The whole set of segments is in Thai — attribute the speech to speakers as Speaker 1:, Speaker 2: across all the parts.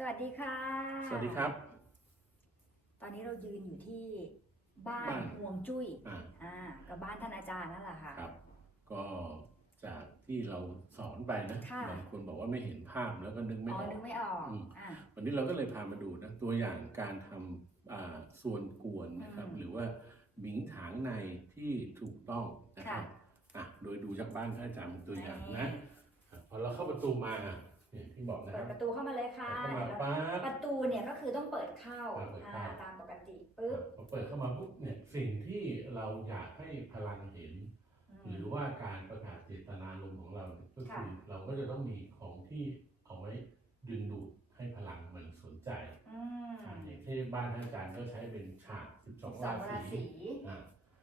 Speaker 1: สวัสดีค่ะ
Speaker 2: สวัสดีครับ
Speaker 1: ตอนนี้เรายืนอยู่ที่บ้าน
Speaker 2: บ้าน
Speaker 1: ห่วงจุ้ย
Speaker 2: อ่า
Speaker 1: อ่ากับบ้านท่านอาจารย์นั่นแหละค่ะ
Speaker 2: ครับ ก็จากที่เราสอนไปนะ
Speaker 1: ค่ะ
Speaker 2: บางคนบอกว่าไม่เห็นภาพแล้วก็นึกไม่
Speaker 1: อ๋
Speaker 2: อ
Speaker 1: อ
Speaker 2: อก
Speaker 1: นึกไม่ออก
Speaker 2: อืม
Speaker 1: อ่า
Speaker 2: วันนี้เราก็เลยพามาดูนะตัวอย่างการทำอ่าส่วนกวนนะครับ
Speaker 1: อืม
Speaker 2: หรือว่าหมิงถางในที่ถูกต้องนะครับ
Speaker 1: ค่ะ
Speaker 2: อะโดยดูจากบ้านพระอาจารย์เป็นตัวอย่างนะอะพอเราเข้าประตูมา เนี่ยที่บอกนะค
Speaker 1: เปิ
Speaker 2: รั
Speaker 1: ด
Speaker 2: บ
Speaker 1: ประตูเข้ามาเลยค่ะ
Speaker 2: เข้ามา
Speaker 1: เดี๋ยว
Speaker 2: ปั๊บ
Speaker 1: ประตูเนี่ยก็คือต้องเปิดเข้า
Speaker 2: อ่าเปิดเข้า
Speaker 1: อ่าตามปกติปึ๊บ
Speaker 2: พอเปิดเข้ามาปุ๊บเนี่ยสิ่งที่เราอยากให้พลังเห็นหรือว่าการประกาศเจตนารมณ์ของเราเนี่ยก็คือเราก็จะต้องมีของที่เอาไว้ดึงดูดให้พลังมันสนใจ
Speaker 1: อืม
Speaker 2: อ่าอย่างที่บ้านท่านอาจารย์ก็ใช้เป็นฉาก 12
Speaker 1: สอ
Speaker 2: ราง
Speaker 1: รา
Speaker 2: ศี
Speaker 1: ศี
Speaker 2: อ่า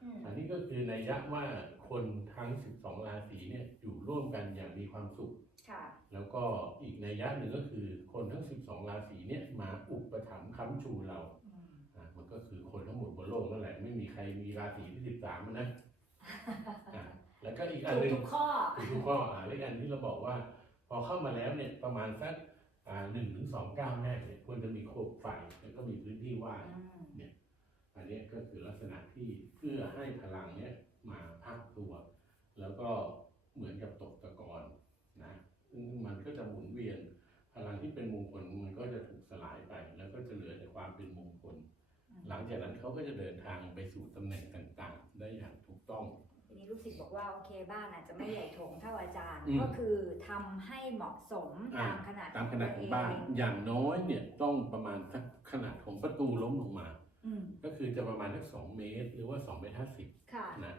Speaker 1: อืม
Speaker 2: อันนี้ก็คือในยยะว่าคนทั้ง 12 ราศีเนี่ยอยู่ร่วมกันอย่างมีความสุข
Speaker 1: ค่ะ
Speaker 2: แล้วก็อีกในยยะหนึ่งก็คือคนทั้ง 12 ราศีเนี่ยมาอุปถัมภ์ค้ำชูเรา
Speaker 1: อืม
Speaker 2: อะมันก็คือคนทั้งหมดบนโลกนั่นแหละไม่มีใครมีราศีที่ 13อะนะอะแล้วก็อีกอัน
Speaker 1: ถู
Speaker 2: ห
Speaker 1: ก
Speaker 2: นึ่ง
Speaker 1: ทุกข้อ
Speaker 2: คือทุกข้ออ่าและอันที่เราบอกว่า พอเข้ามาแล้วเนี่ยประมาณสักอ่าหนึ่งถึงสองก้าวแรกเนี่ยควรจะมีโคบไฟแล้วก็มีพื้นที่ว่าง
Speaker 1: อืม
Speaker 2: อั นเนี้ยก็คือลักษณะที่เพื่อให้พลังเนี่ยมาพักตัว แล้วก็เหมือนกับตกตะกอนนะซึ่งมันก็จะหมุนเวียน พลังที่เป็นมงคลมันก็จะถูกสลายไป แล้วก็จะเหลือแต่ความเป็นมงคล หลังจากนั้นเขาก็จะเดินทางไปสู่ตำแหน่งต่างๆ ได้อย่างถูกต้อง
Speaker 1: ทีนี้ลูกศิษย์บอกว่าโอเคบ้านอาจจะไม่ใหญ่โถงเท่าอาจารย์
Speaker 2: อืม
Speaker 1: ก็คือทำให้เหมาะสม
Speaker 2: อ่า
Speaker 1: ตามขนาด
Speaker 2: ตามขนาดของบ้าน
Speaker 1: ตัวเอ
Speaker 2: ย่างน้อยเนี่ยต้องประมาณสักขนาดของประตูล้มลงมา
Speaker 1: อืม
Speaker 2: ก็คือจะประมาณสักสองเมตร หรือว่า2เมตรห้าสิบ
Speaker 1: ค่ะ
Speaker 2: นะ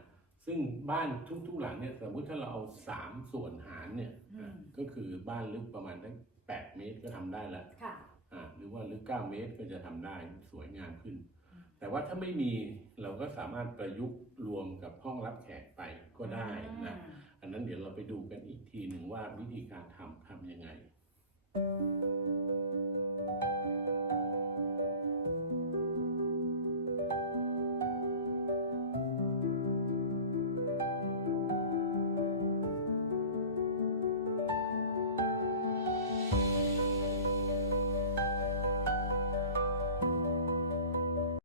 Speaker 2: ซึ่งบ้านทุกๆหลังเนี่ยสมมุติถ้าเราเอาสามส่วนหารเนี่ย
Speaker 1: อืม
Speaker 2: ก็คือบ้านลึกประมาณสักแปดเมตรก็ทำได้แล้ว
Speaker 1: ค่ะ
Speaker 2: อ่าหรือว่าลึกเก้าเมตรก็จะทำได้สวยงามขึ้น
Speaker 1: อืม
Speaker 2: แต่ว่าถ้าไม่มีเราก็สามารถประยุกต์รวมกับห้องรับแขกไปก็ได้นะ
Speaker 1: อืม
Speaker 2: อันนั้นเดี๋ยวเราไปดูกันอีกทีหนึ่งว่าวิธีการทำทำยังไง